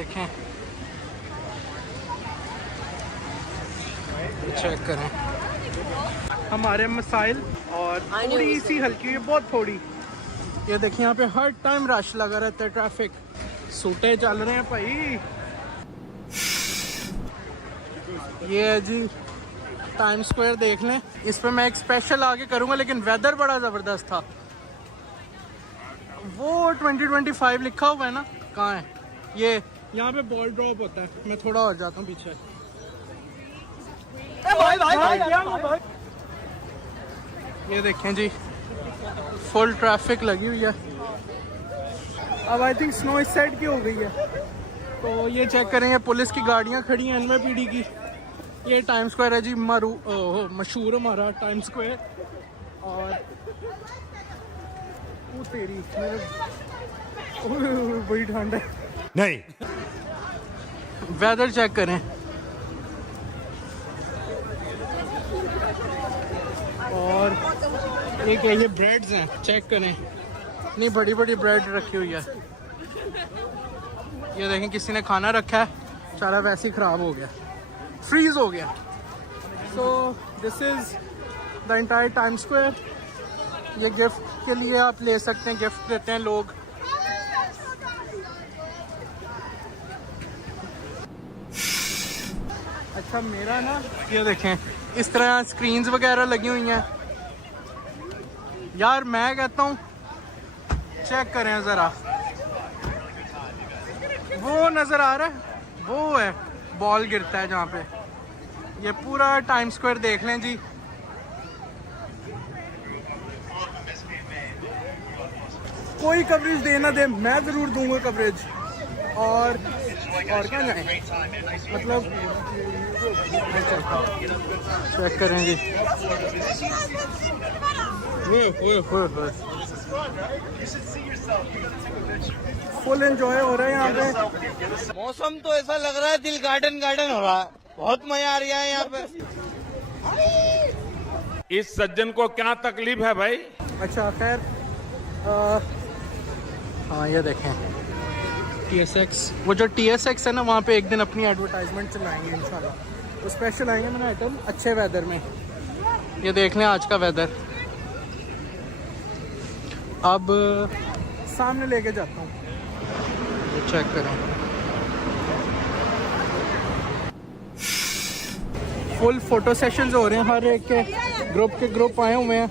देखें, चेक करें हमारे मसाइल। और थोड़ी सी हल्की हुई, बहुत थोड़ी। ये देखिए यहाँ पे हर टाइम रश लगा रहता है, ट्रैफिक। सूटे चल रहे हैं भाई। ये है जी टाइम स्क्वायर, देख लें। इस पे मैं एक स्पेशल आगे करूँगा, लेकिन वेदर बड़ा ज़बरदस्त था। वो 2025 लिखा हुआ है ना, कहाँ है ये? यहाँ पे बॉल ड्रॉप होता है। मैं थोड़ा और जाता हूँ पीछे। ये देखें जी, फुल ट्रैफिक लगी हुई है। अब आई थिंक स्नो इस साइड की हो गई है, तो ये चेक करेंगे। पुलिस की गाड़ियाँ खड़ी हैं, NYPD की। ये टाइम स्क्वायर है जी, मशहूर हमारा टाइम स्क्वायर। और वो तेरी बड़ी ठंड है। नहीं, वेदर चेक करें। और एक ये ब्रेड्स हैं, चेक करें। इतनी बड़ी बड़ी ब्रेड रखी हुई है। ये देखें, किसी ने खाना रखा है, सारा वैसे ही ख़राब हो गया, फ्रीज हो गया। So this is the entire time square. ये गिफ्ट के लिए आप ले सकते हैं, गिफ्ट देते हैं लोग। अच्छा मेरा ना, ये देखें इस तरह स्क्रीन्स वगैरह लगी हुई हैं। यार मैं कहता हूँ चेक करें ज़रा, वो नज़र आ रहा है, वो है बॉल गिरता है जहाँ पे। ये पूरा टाइम स्क्वायर देख लें जी। कोई कवरेज दे ना दे, मैं ज़रूर दूंगा कवरेज। और क्या जाए, मतलब चेक करें जी। फुल एंजॉय हो रहा है यहाँ पे। मौसम तो ऐसा लग रहा है दिल गार्डन गार्डन हो रहा है, बहुत मजा आ रहा है यहाँ पे। इस सज्जन को क्या तकलीफ है भाई? अच्छा खैर, हाँ ये देखें TSX, वो जो TSX है ना, वहाँ पे एक दिन अपनी एडवर्टाइजमेंट चलाएंगे इंशाल्लाह। वो स्पेशल आएंगे मैंने आइटम अच्छे वेदर में। ये देख लें आज का वेदर। अब सामने लेके जाता हूँ, ये चेक करें। फुल फोटो सेशंस हो रहे हैं, हर एक के ग्रुप आए हुए हैं।